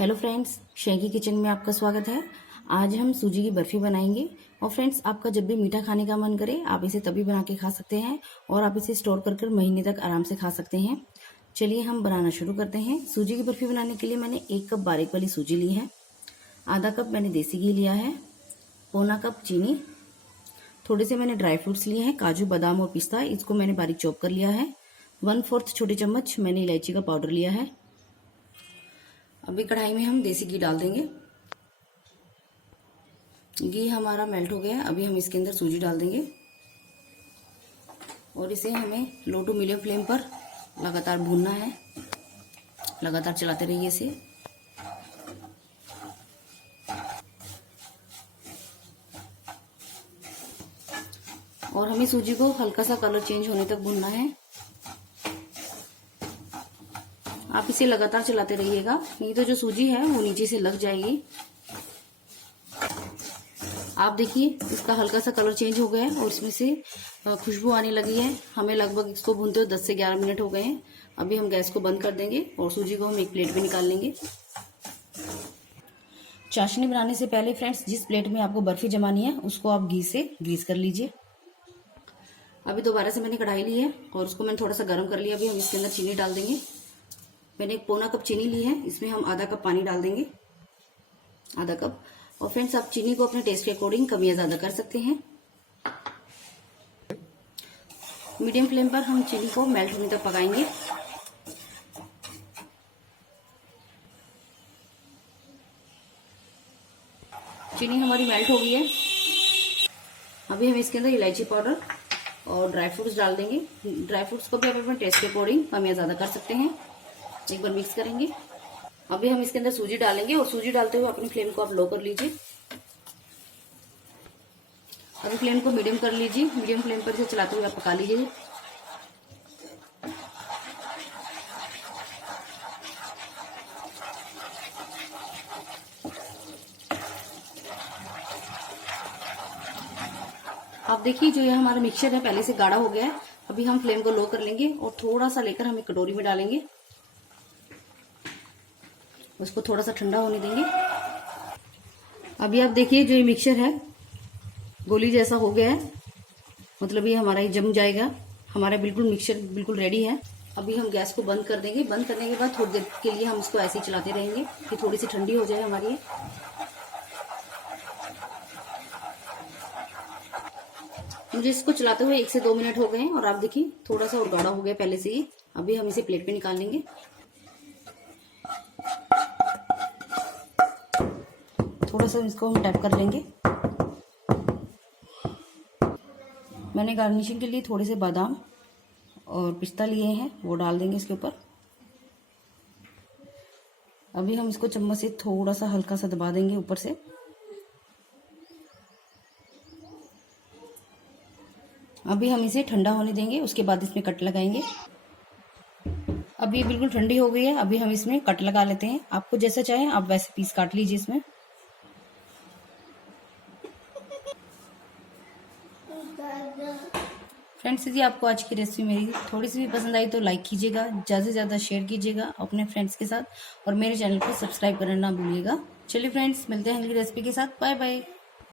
Hello friends, शैकी kitchen में आपका स्वागत है। आज हम सूजी की बर्फी बनाएंगे। और फ्रेंड्स, आपका जब भी मीठा खाने का मन करे आप इसे तभी बना के खा सकते हैं और आप इसे स्टोर कर महीने तक आराम से खा सकते हैं। चलिए हम बनाना शुरू करते हैं। सूजी की बर्फी बनाने के लिए मैंने 1 कप बारीक वाली सूजी ली है, आधा कप मैंने देसी घी लिया है, पौना कप चीनी, थोड़े से मैंने ड्राई फ्रूट्स लिए हैं, काजू बादाम और पिस्ता, इसको मैंने बारीक चॉप कर लिया है। 1/4 छोटे चम्मच मैंने इलायची का पाउडर लिया है। अभी कढ़ाई में हम देसी घी डाल देंगे। घी हमारा मेल्ट हो गया है। अभी हम इसके अंदर सूजी डाल देंगे और इसे हमें लो टू मीडियम फ्लेम पर लगातार भूनना है। लगातार चलाते रहिए इसे। और हमें सूजी को हल्का सा कलर चेंज होने तक भूनना है। आप इसे लगातार चलाते रहिएगा, नहीं तो जो सूजी है वो नीचे से लग जाएगी। आप देखिए इसका हल्का सा कलर चेंज हो गया है और इसमें से खुशबू आने लगी है। हमें लगभग इसको भूनते हुए 10 से 11 मिनट हो गए हैं। अभी हम गैस को बंद कर देंगे और सूजी को हम एक प्लेट में निकाल लेंगे। चाशनी बनाने से पहले फ्रेंड्स, जिस प्लेट में आपको बर्फी जमानी है उसको आप घी से ग्रीस कर लीजिए। अभी दोबारा से मैंने कढ़ाई ली है और उसको मैंने थोड़ा सा गर्म कर लिया। अभी हम इसके अंदर चीनी डाल देंगे। मैंने 1 पौना कप चीनी ली है, इसमें हम आधा कप पानी डाल देंगे, आधा कप। और फ्रेंड्स, आप चीनी को अपने टेस्ट के अकॉर्डिंग कम या ज्यादा कर सकते हैं। मीडियम फ्लेम पर हम चीनी को मेल्ट होने तक पकाएंगे। चीनी हमारी मेल्ट हो गई है। अभी हम इसके अंदर इलायची पाउडर और ड्राई फ्रूट्स डाल देंगे। ड्राई फ्रूट्स को भी आप अपने टेस्ट के अकॉर्डिंग कम या ज्यादा कर सकते हैं। एक बार मिक्स करेंगे। अभी हम इसके अंदर सूजी डालेंगे और सूजी डालते हुए अपनी फ्लेम को आप लो कर लीजिए। अभी फ्लेम को मीडियम कर लीजिए। मीडियम फ्लेम पर इसे चलाते हुए आप पका लीजिए। आप देखिए जो ये हमारा मिक्सचर है पहले से गाढ़ा हो गया है। अभी हम फ्लेम को लो कर लेंगे और थोड़ा सा लेकर हम एक कटोरी में डालेंगे। उसको थोड़ा सा ठंडा होने देंगे। अभी आप देखिए जो ये मिक्सचर है गोली जैसा हो गया है, मतलब ये हमारा ही जम जाएगा। हमारा बिल्कुल मिक्सचर बिल्कुल रेडी है। अभी हम गैस को बंद कर देंगे। बंद करने के बाद थोड़ी देर के लिए हम इसको ऐसे ही चलाते रहेंगे कि थोड़ी सी ठंडी हो जाए हमारी। मुझे इसको चलाते हुए 1 से 2 मिनट हो गए हैं और आप देखिए थोड़ा सा और गाढ़ा हो गया पहले से ही। अभी हम इसे प्लेट पे निकाल लेंगे। थोड़ा सा इसको हम टैप कर लेंगे। मैंने गार्निशिंग के लिए थोड़े से बादाम और पिस्ता लिए हैं, वो डाल देंगे इसके ऊपर। अभी हम इसको चम्मच से थोड़ा सा हल्का सा दबा देंगे ऊपर से। अभी हम इसे ठंडा होने देंगे, उसके बाद इसमें कट लगाएंगे। अभी ये बिल्कुल ठंडी हो गई है। अभी हम इसमें कट लगा लेते हैं। आपको जैसा चाहे आप वैसे पीस काट लीजिए इसमें। फ्रेंड्स, यदि आपको आज की रेसिपी मेरी थोड़ी सी भी पसंद आई तो लाइक कीजिएगा, ज़्यादा से ज़्यादा शेयर कीजिएगा अपने फ्रेंड्स के साथ और मेरे चैनल को सब्सक्राइब करना ना भूलिएगा। चलिए फ्रेंड्स, मिलते हैं अगली रेसिपी के साथ। Bye bye.